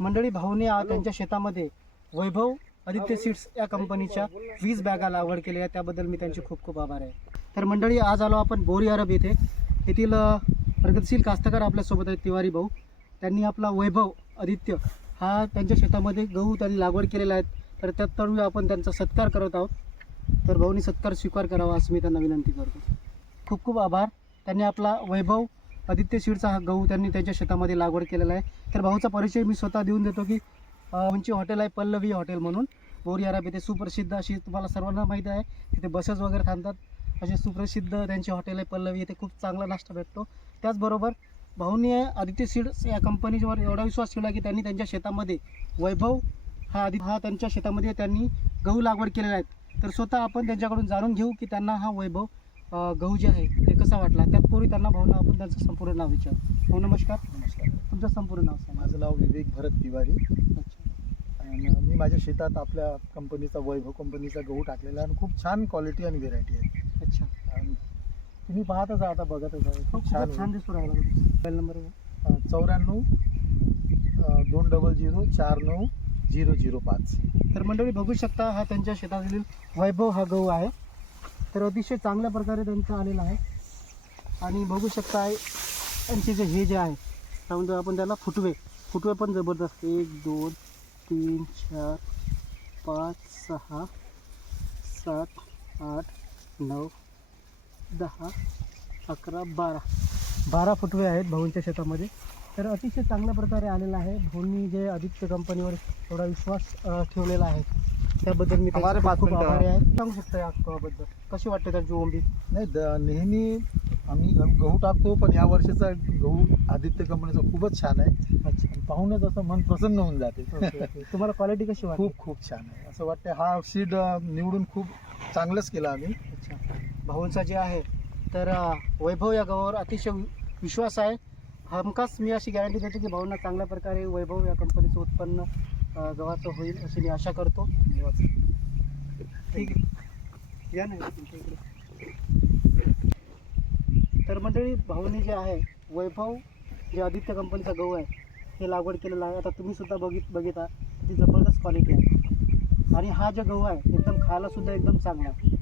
मंडळी, भाऊने त्यांच्या शेतामध्ये वैभव आदित्य सीड्स या कंपनीच्या 20 बॅगा लागवड केल्या आहे, त्याबद्दल मी त्यांचे खूप खूप आभार आहे. तर मंडळी, आज आलो आपण बोरी अरब येथील प्रगतशील कास्तकार आपल्यासोबत आहेत तिवारी भाऊ. त्यांनी आपला वैभव आदित्य हा त्यांच्या शेतामध्ये गहू त्यांनी लागवड केलेला आहे. तर त्यात आपण त्यांचा सत्कार करत आहोत. तर भाऊनी सत्कार स्वीकार करावा असं मी त्यांना विनंती करतो. खूप खूप आभार. त्यांनी आपला वैभव आदित्य सीडचा हा गहू त्यांनी त्यांच्या शेतामध्ये लागवड केलेला आहे. तर भाऊचा परिचय मी स्वतः देऊन देतो की उंची हॉटेल आहे, पल्लवी हॉटेल म्हणून, बोरी अरब येथे सुप्रसिद्ध अशी, तुम्हाला सर्वांना माहिती आहे, तिथे बसेस वगैरे थांबतात. असे सुप्रसिद्ध त्यांची हॉटेल आहे पल्लवी. येथे खूप चांगला नाश्ता भेटतो. त्याचबरोबर भाऊनी आदित्य सीड्स या कंपनीवर एवढा विश्वास ठेवला की त्यांनी त्यांच्या शेतामध्ये वैभव हा त्यांच्या शेतामध्ये त्यांनी गहू लागवड केलेला आहे. तर स्वतः आपण त्यांच्याकडून जाणून घेऊ की त्यांना हा वैभव गहू जे आहे ते कसा वाटला. त्याचपूर्वी त्यांना भाऊना आपण त्यांचं संपूर्ण नाव विचारू. भाऊ नमस्कार. नमस्कार. तुमचं संपूर्ण नाव सांगा. माझं नाव विवेक भरत तिवारी. अच्छा. आणि मी माझ्या शेतात आपल्या कंपनीचा वैभव कंपनीचा गहू टाकलेला आहे आणि खूप छान क्वालिटी आणि व्हेरायटी आहे. अच्छा. आणि तुम्ही पाहतच आहात, आता बघतच आहात, खूप छान छान दिसू राहिला. Mobile number 94 200 490005. तर मंडळी बघू शकता, हा त्यांच्या शेतातील वैभव हा गहू आहे. तर अतिशय चांगल्या प्रकारे त्यांचा आलेला आहे. आणि बघू शकता त्यांचे जे आहे काय म्हणतो आपण त्याला, फुटवे पण जबरदस्त. 1 2 3 4 5 6 7 8 9 10 11 12 फुटवे आहेत भाऊंच्या शेतामध्ये. तर अतिशय चांगल्या प्रकारे आलेला आहे. भाऊंनी जे आदित्य कंपनीवर एवढा विश्वास ठेवलेला आहे त्याबद्दल मी हमारे खूप खूप पासून आभारी आहे. सांगू शकता या बद्दल कशी वाटते त्यांची ओंबी? नाही, नेहमी आम्ही गहू टाकतो, पण या वर्षीचा गहू आदित्य कंपनीचा खूपच छान आहे. अच्छा. आणि पाहूनच असं मन प्रसन्न होऊन जाते. तुम्हाला क्वालिटी कशी वाटते? खूप छान आहे. असं वाटतं हा सीड निवडून खूप चांगलंच केलं आम्ही. अच्छा. भाऊंचा जे आहे तर वैभव या गव्हावर अतिशय विश्वास आहे. हमखास मी अशी गॅरंटी देतो की भाऊंना चांगल्या प्रकारे वैभव या कंपनीचं उत्पन्न गव्हाचं होईल अशी मी आशा करतो. ठीक आहे, या नाही तुमच्या इकडे. तर मंडळी, भाऊनी जे आहे वैभव जे आदित्य कंपनीचा गहू आहे हे लागवड केलेला आहे. आता तुम्ही सुद्धा बघिता किती जबरदस्त क्वालिटी आहे. आणि हा जो गहू आहे एकदम खायला सुद्धा एकदम चांगला आहे.